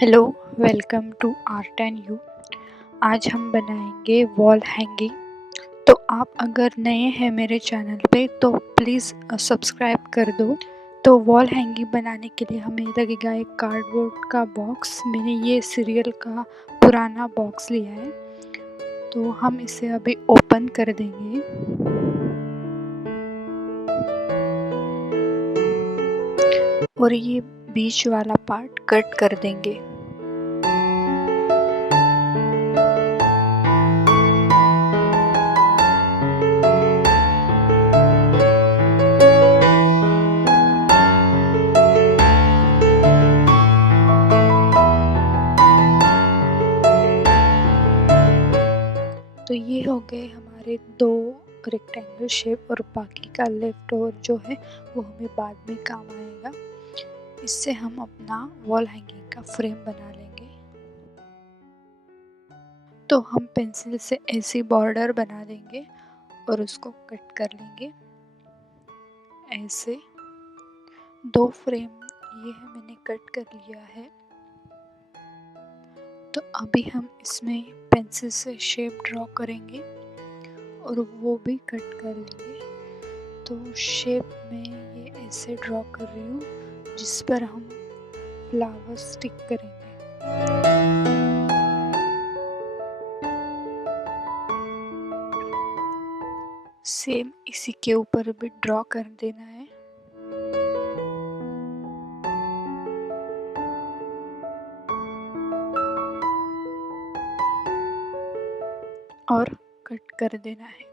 Hello, welcome to art and you. आज हम बनाएंगे वॉल हैंगिंग। तो आप अगर नए हैं मेरे चैनल पे तो प्लीज़ सब्सक्राइब कर दो। तो वॉल हैंगिंग बनाने के लिए हमें लगेगा एक कार्डबोर्ड का बॉक्स। मैंने ये सीरियल का पुराना बॉक्स लिया है, तो हम इसे अभी ओपन कर देंगे। और ये बीच वाला पार्ट कट कर देंगे। तो ये हो गए हमारे दो रेक्टेंगल शेप, और बाकी का लेफ्ट ओवर जो है वो हमें बाद में काम आएगा। इससे हम अपना वॉल हैंगिंग का फ्रेम बना लेंगे। तो हम पेंसिल से ऐसी बॉर्डर बना देंगे और उसको कट कर लेंगे ऐसे। दो फ्रेम ये है, मैंने कट कर लिया है। तो अभी हम इसमें पेंसिल से शेप ड्रॉ करेंगे और वो भी कट कर लेंगे। तो शेप में ये ऐसे ड्रॉ कर रही हूँ जिस पर हम फ्लावर स्टिक करेंगे। सेम इसी के ऊपर भी ड्रॉ कर देना है। और कट कर देना है।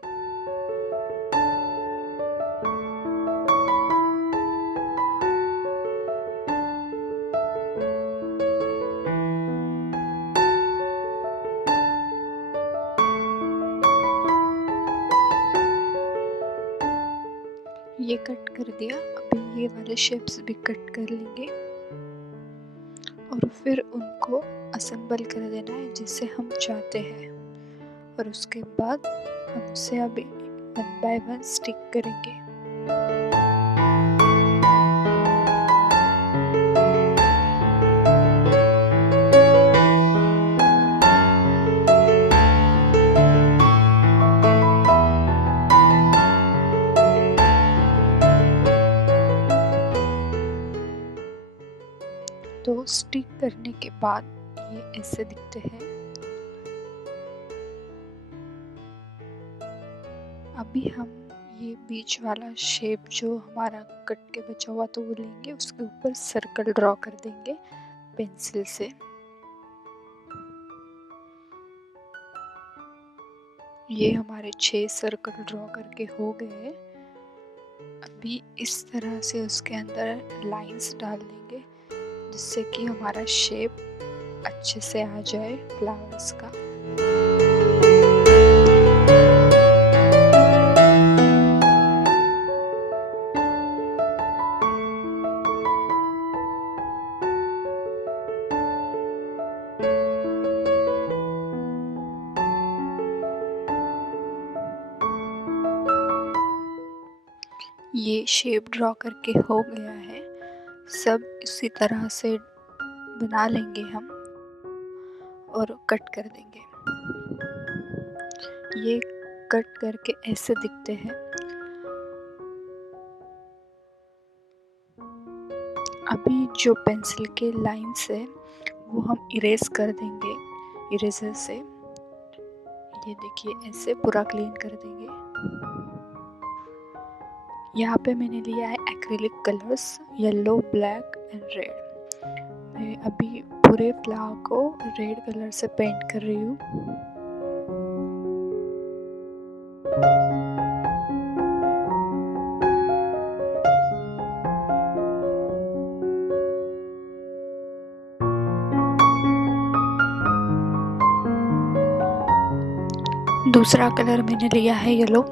ये कट कर दिया। अभी ये वाले शेप्स भी कट कर लेंगे और फिर उनको असेंबल कर देना है जिसे हम चाहते हैं। और उसके बाद हम उसे अभी 1 बाय 1 स्टिक करेंगे। तो स्टिक करने के बाद ये ऐसे दिखते हैं। अभी हम ये बीच वाला शेप जो हमारा कट के बचा हुआ तो वो लेंगे, उसके ऊपर सर्कल ड्रॉ कर देंगे पेंसिल से। ये हमारे 6 सर्कल ड्रॉ करके हो गए हैं। अभी इस तरह से उसके अंदर लाइंस डाल देंगे जिससे कि हमारा शेप अच्छे से आ जाए फ्लावर्स का। ये शेप ड्रॉ करके हो गया है। सब इसी तरह से बना लेंगे हम और कट कर देंगे। ये कट करके ऐसे दिखते हैं। अभी जो पेंसिल के लाइंस है वो हम इरेज कर देंगे इरेजर से। ये देखिए ऐसे पूरा क्लीन कर देंगे। यहाँ पे मैंने लिया है acrylic colours yellow, black and red. मैं अभी पूरे फ्लावर को रेड कलर से पेंट कर रही हूँ। दूसरा कलर मैंने लिया है येलो।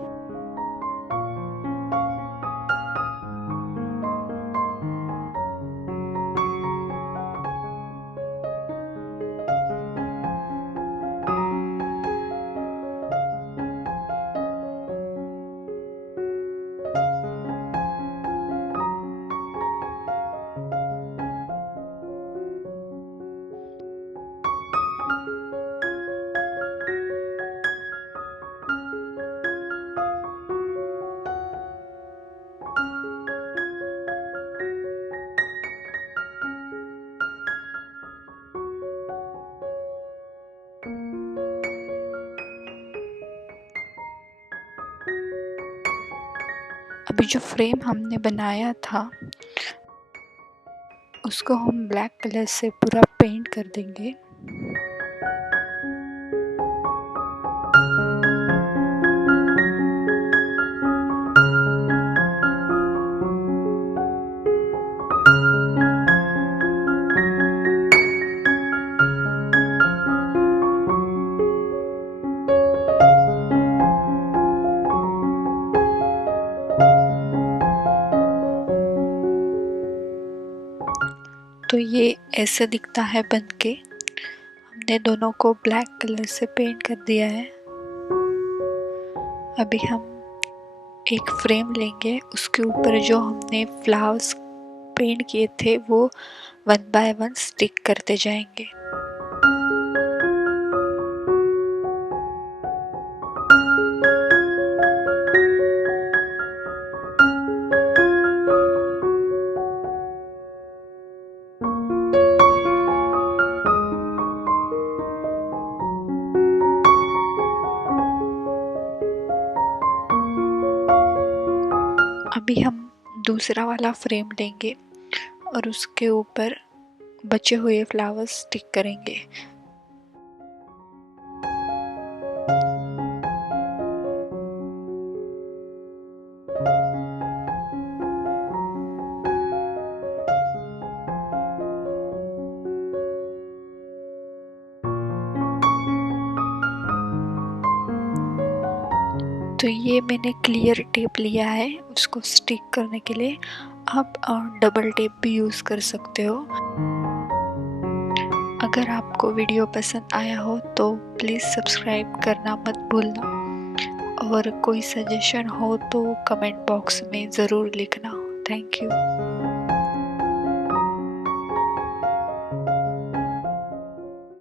अभी जो फ्रेम हमने बनाया था उसको हम ब्लैक कलर से पूरा पेंट कर देंगे। तो ये ऐसे दिखता है बन के। हमने दोनों को ब्लैक कलर से पेंट कर दिया है। अभी हम एक फ्रेम लेंगे, उसके ऊपर जो हमने फ्लावर्स पेंट किए थे वो 1 बाय 1 स्टिक करते जाएंगे। अभी हम दूसरा वाला फ्रेम लेंगे और उसके ऊपर बचे हुए फ्लावर्स स्टिक करेंगे। तो ये मैंने क्लियर टेप लिया है उसको स्टिक करने के लिए। आप डबल टेप भी यूज़ कर सकते हो। अगर आपको वीडियो पसंद आया हो तो प्लीज़ सब्सक्राइब करना मत भूलना, और कोई सजेशन हो तो कमेंट बॉक्स में ज़रूर लिखना। Thank you.